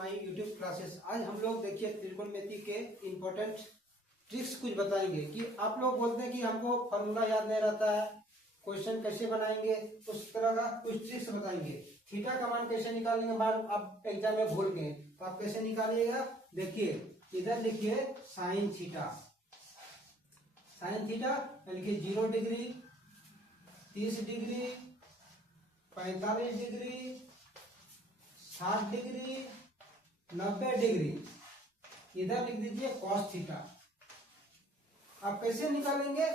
My YouTube classes. आज हम लोग देखिए त्रिकोणमिति के इम्पोर्टेंट ट्रिक्स कुछ बताएंगे कि आप लोग बोलते हैं कि हमको फॉर्मूला याद नहीं रहता है, क्वेश्चन कैसे बनाएंगे, उस तरह का कुछ ट्रिक्स बताएंगे। थीटा का मान कैसे निकालने के बाद आप एग्जाम में भूल गए तो आप कैसे निकालिएगा। देखिए इधर लिखिए साइन थीटा, साइन थीटा लिखिए 0 degree, 30 degree, 45 degree, 60 degree, 90 degree. इधर लिख दीजिए कॉस थीटा। आप कैसे निकालेंगे,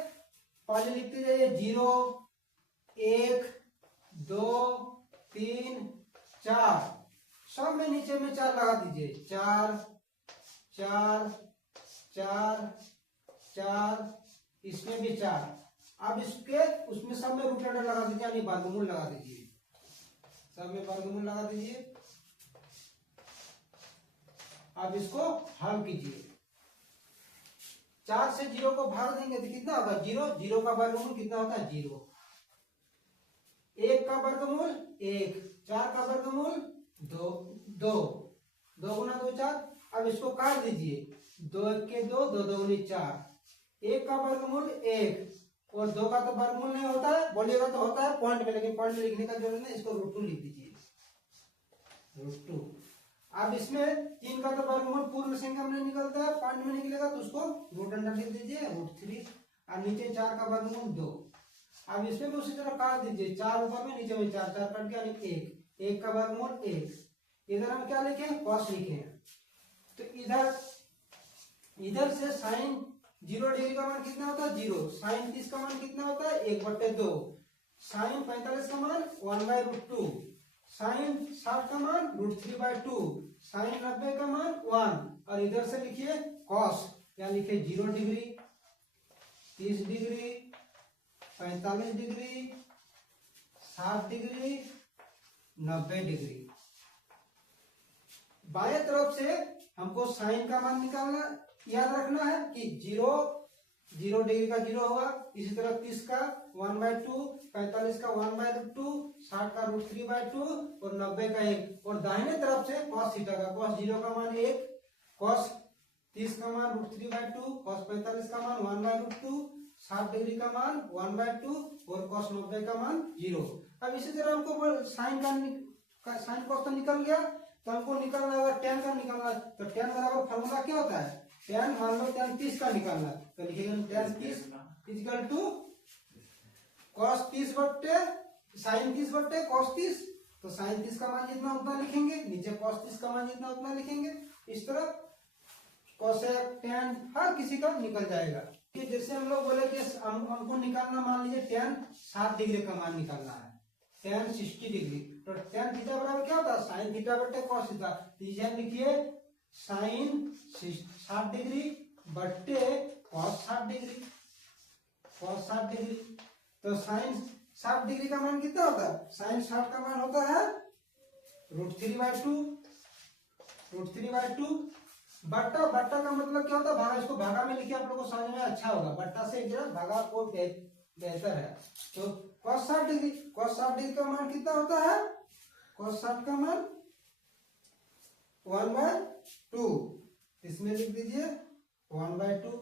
पहले लिखते जाइए 0, 1, 2, 3, 4, सब में नीचे में 4 लगा दीजिए। 4, 4, 4, 4, इसमें भी 4। अब इसके उसमें सब में रूट अंडर लगा दीजिए, यानी वर्गमूल लगा दीजिए, सब में वर्गमूल लगा दीजिए। अब इसको हल कीजिए। 4 से 0 को भाग देंगे तो कितना होगा 0, 0 का वर्गमूल कितना होता है 0, 1 का वर्गमूल 1, 4 का वर्गमूल 2, 2, 2 गुना 2 4। अब इसको काट दीजिए, 2 1 के 2, 2 2 गुनी 4, 1 का वर्गमूल 1 और 2 का तो वर्गमूल नहीं होता है, बोलिएगा तो होता है पॉइंट में, लेकिन पॉइंट में लिखने का जरूरत नहीं, इसको √2 लिख दीजिए, √2। अब इसमें 3 का तो वर्गमूल पूर्ण संख्या में निकलता है, पॉइंट में निकलेगा तो उसको रूट अंडर लिख दीजिए, √3। और नीचे 4 का वर्गमूल 2। अब इसमें भी उसी तरह काट दीजिए, 4 ऊपर में नीचे में 4, 4 कट गया, 1 का वर्गमूल 1। इधर हम क्या लिखे, कॉस लिखे हैं। तो इधर से साइन 0 डिग्री का मान कितना होता है 0, साइन 30 का मान कितना होता है 1/2, साइन 45 का मान 1/√2, साइन 60 का मान √3/2, साइन 90 का मान 1। और इधर से लिखिए कॉस, या लिखिए 0 degree, 30 degree, 45 degree, 60 degree, 90 degree. बाएं तरफ से हमको साइन का मान निकालना, याद रखना है कि 0 डिग्री का 0 होगा, इसी तरह 30 का 1/2, 45 का 1/√2, 60 का √3/2 और 90 का 1। और दाहिने तरफ से cos थीटा का, cos 0 का मान 1, cos 30 का मान √3/2, cos 45 का मान 1/√2, 60 डिग्री का मान 1/2 और cos 90 का मान 0। अब इसी तरह हमको साइन का साइन cos तो निकल गया, तो हमको निकालना होगा tan का निकालना। तो tan बराबर फॉर्मूला क्या होता है, tan मान लो tan 30 का निकालना, तो लिखेंगे tan 30 इक्वल टू cos 30 बट्टे साइन 30 बट्टे cos 30। तो साइन 30 का मान जितना उतना लिखेंगे, नीचे cos 30 का मान जितना उतना लिखेंगे। इस तरह कोसेक tan हर किसी का निकल जाएगा। कि जैसे हम लोग बोले कि हमको निकालना, मान लीजिए tan 60 डिग्री का मान निकालना है, tan 60 डिग्री। तो tan थीटा बराबर क्या होता है साइन थीटा बट्टे cos थीटा। तो लिखिए साइन 60 डिग्री बट्टे cos 60 डिग्री, cos 60 डिग्री। तो साइन 60 डिग्री का मान कितना होता है, साइन 60 का मान होता है √3/2, √3/2। बट्टा, बट्टा का मतलब क्या होता है भागा, इसको भागा में लिखे आप लोगों को समझ में अच्छा होगा, बट्टा से जरा भागा को बेहतर है। तो cos 60 डिग्री, cos 60 डिग्री का मान कितना होता है, cos 60 का मान 1/2, इसमें लिख दीजिए 1/2।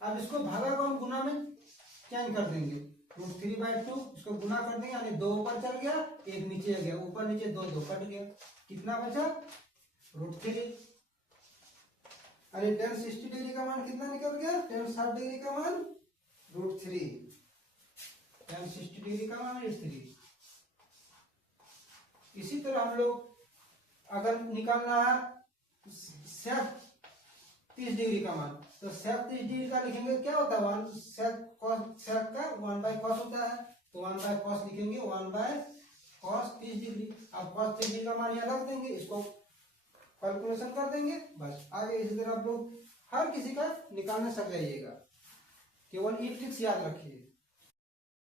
अब इसको भागा को हम गुना में चेंज कर देंगे, √3/2 इसको गुना कर देंगे, यानी 2 ऊपर चल गया, 1 नीचे आ गया, ऊपर नीचे 2 2 कट गया, कितना बचा √3। अरे tan 60 डिग्री का मान कितना निकल गया, tan 60 डिग्री का मान √3, tan 60 डिग्री का मान √3। इसी तरह हम लोग अगर निकालना है sec 30 डिग्री का मान, तो sec 30 डिग्री का लिखेंगे क्या होता है, sec का 1/cos होता है, तो 1/cos लिखेंगे, 1/cos 30 डिग्री। अब cos 30 डिग्री का मान यहाँ रख देंगे, इसको कैलकुलेशन कर देंगे, बस आगे। इसी तरह आप लोग हर किसी का निकालने सक जाइएगा, केवल ये ट्रिक्स याद रखिए।